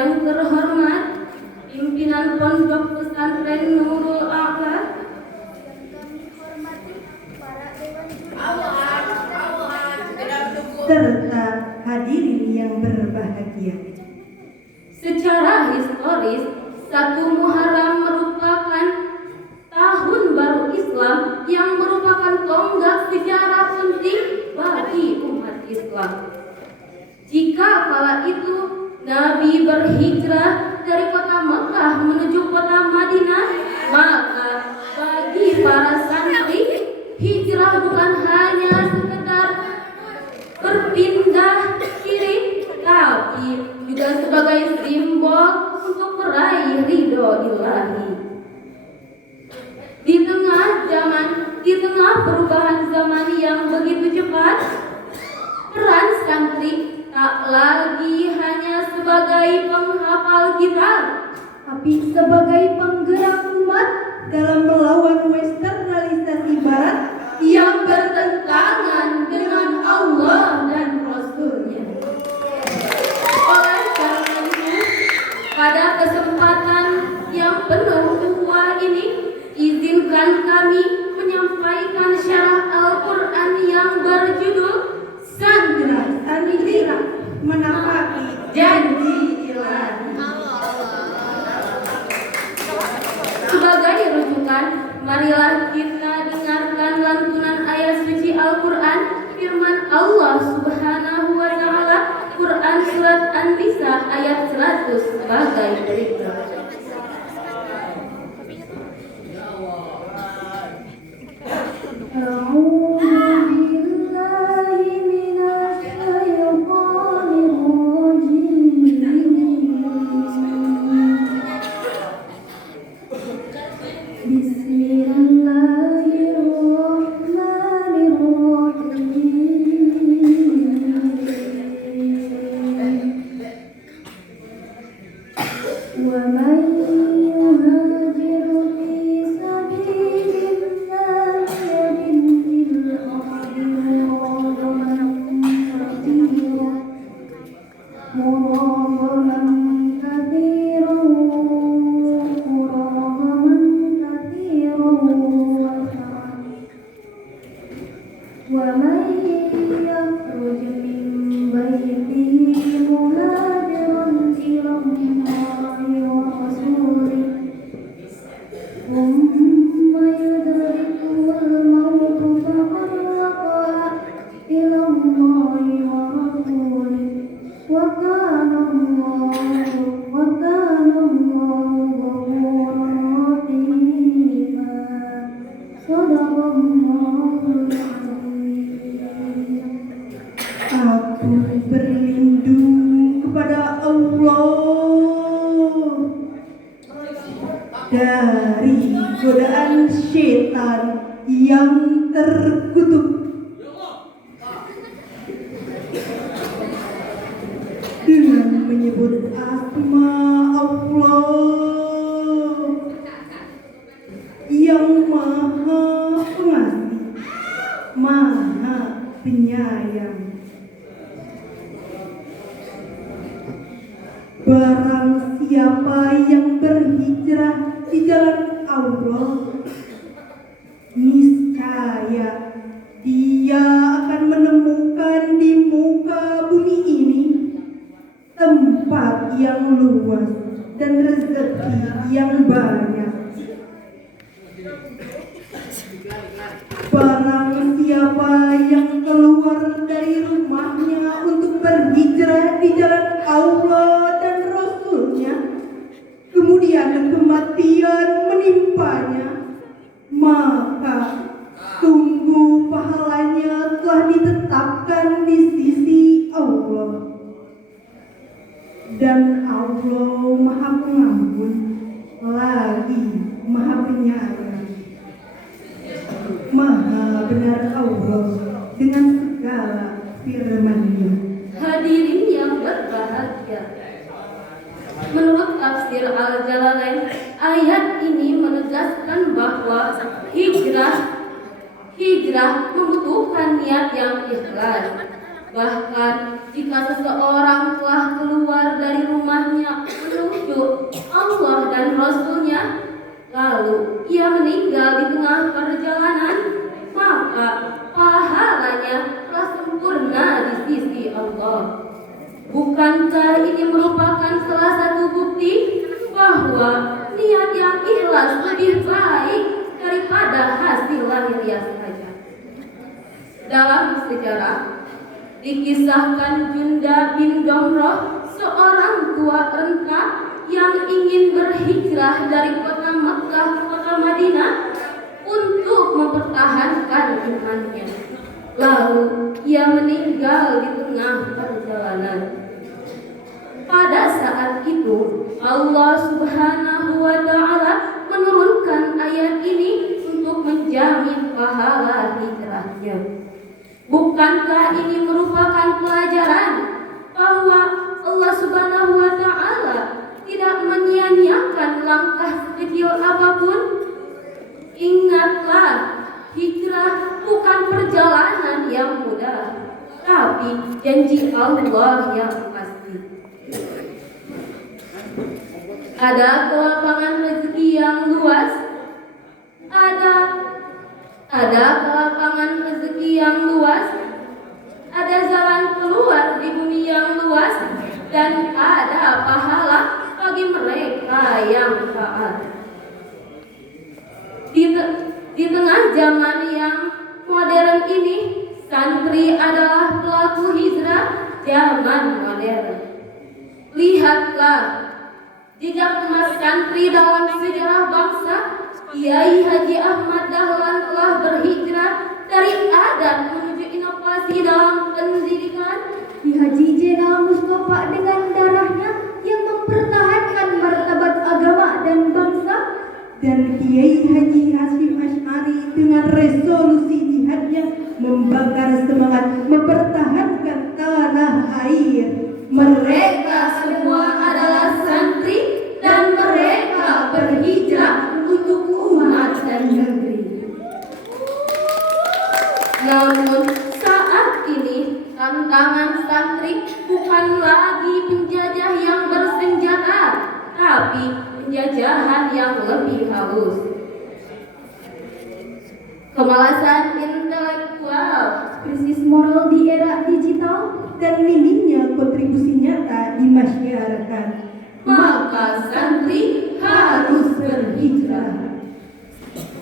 Yang terhormat pimpinan Pondok Pesantren Nurul Aqsa, yang kami hormati para dewan juri serta hadirin yang berbahagia. secara historis 1 Muharram merupakan tahun baru Islam yang merupakan tonggak sejarah penting bagi umat Islam. Jika kala itu Nabi berhijrah dari kota Mekah menuju kota Madinah, maka bagi para santri hijrah bukan hanya sekedar berpindah kiri, tapi juga sebagai simbol untuk meraih ridho ilahi. Di tengah perubahan zaman yang begitu cepat, peran santri tak lagi hanya sebagai penghafal kitab, Tapi sebagai penggerak umat dalam melawan westernalisasi barat yang bertentangan dengan Allah dan Rasul-Nya. Oleh karena itu, pada kesempatan yang penuh ukhuwah ini, izinkan kami menyampaikan syarah Al-Quran yang berjudul Santri menapaki Janji Ilahi. Sebagai rujukan, marilah kita dengarkan lantunan ayat suci Al-Quran firman Allah Subhanahu wa Ta'ala, Quran surat An-Nisa ayat 100 sebagai berikut. Aku berlindung kepada Allah dari godaan syaitan yang terkutuk. Dengan menyebut asma Allah yang maha pengasih, maha penyayang. Barang siapa yang berhijrah di jalan Allah, niscaya dia akan menemukan di muka bumi ini tempat yang luas dan rezeki yang banyak. Barang siapa yang keluar dari rumahnya untuk berhijrah di jalan Allah dan Rasul-Nya, kemudian kematian menimpanya, maka sungguh pahalanya telah ditetapkan di sisi Allah. Dan Allah Maha Pengampun lagi Maha Penyayang. Maha benar Allah dengan segala firman-Nya. Hadirin yang berbahagia, menurut tafsir Al-Jalalain, ayat ini menegaskan bahwa hijrah membutuhkan niat yang ikhlas. Bahkan jika seseorang telah keluar dari rumahnya menuju Allah dan Rasulnya, lalu ia meninggal di tengah perjalanan, maka pahalanya telah sempurna di sisi Allah. Bukankah ini merupakan salah satu bukti bahwa niat yang ikhlas lebih baik daripada hasil lahiriah saja? Dalam sejarah dikisahkan Junda bin Domroh, seorang tua renta yang ingin berhijrah dari kota Makkah ke kota Madinah untuk mempertahankan imannya. Lalu ia meninggal di tengah perjalanan. Pada saat itu Allah Subhanahu wa Ta'ala menurunkan ayat ini untuk menjamin pahala hijrahnya. Bukankah ini merupakan pelajaran bahwa Allah Subhanahu wa Ta'ala tidak menyia-nyiakan langkah sekecil apapun? Ingatlah, hijrah bukan perjalanan yang mudah, tapi janji Allah yang pasti. Ada kelapangan rezeki yang luas, ada kelapangan rezeki yang luas, ada jalan keluar di bumi yang luas, dan ada pahala bagi mereka yang taat. Di tengah zaman yang modern ini, santri adalah pelaku hijrah zaman modern. Lihatlah jejak emas santri dalam sejarah bangsa. Kiai Haji Ahmad Dahlan telah berhijrah dari adat menuju inovasi dalam pendidikan. Ki Haji Jenal Mustafa dengan darahnya yang mempertahankan martabat agama dan bangsa, dan Kiai Haji Hasyim Asy'ari dengan resolusi jihadnya membakar semangat mempertahankan tanah air. Mereka semua adalah santri dan mereka berhijrah untuk umat dan negeri. Namun saat ini tantangan santri bukan lagi penjajah yang bersenjata, tapi penjajahan yang lebih halus. Kemalasan intelektual, Krisis moral di era digital, dan minimnya kontribusi nyata di masyarakat. maka santri harus berhijrah.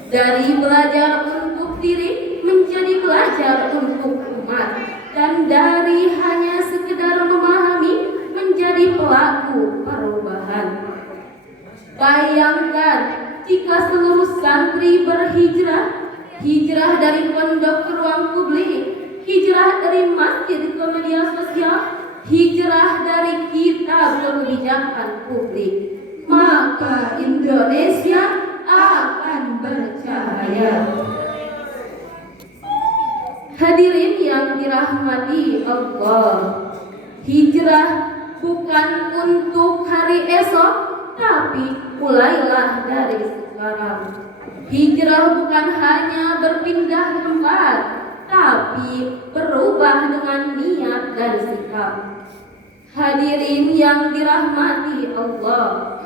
Dari belajar untuk diri menjadi belajar untuk umat, dan dari hanya sekedar memahami menjadi pelaku perubahan. Bayangkan jika seluruh santri berhijrah, hijrah dari pondok ke ruang publik, hijrah dari masjid ke media sosial, hijrah dari kitab ke kebijakan publik, maka Indonesia akan bercahaya. Hadirin yang dirahmati Allah, hijrah bukan untuk hari esok, tapi mulailah dari sekarang. Hijrah bukan hanya berpindah tempat, tapi berubah dengan niat dan sikap. Hadirin yang dirahmati Allah,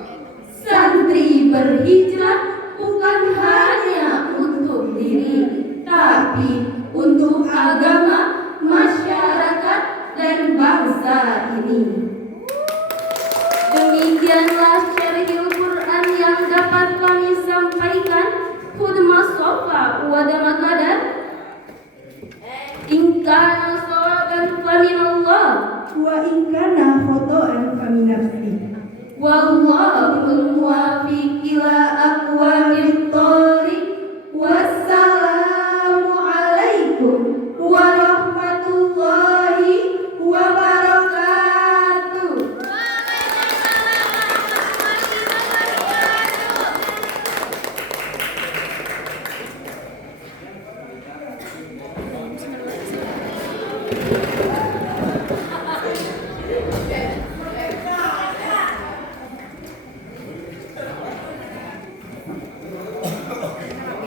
santri berhijrah bukan hanya untuk diri, tapi untuk agama, masyarakat, dan bangsa ini. Demikianlah syarihil Quran yang dapat kami sampaikan. Khudmah sofa wadama qadar. In kana shawaban faminallah, Wa in kana khata'an famin nafsi. wallahul muwaffiq ila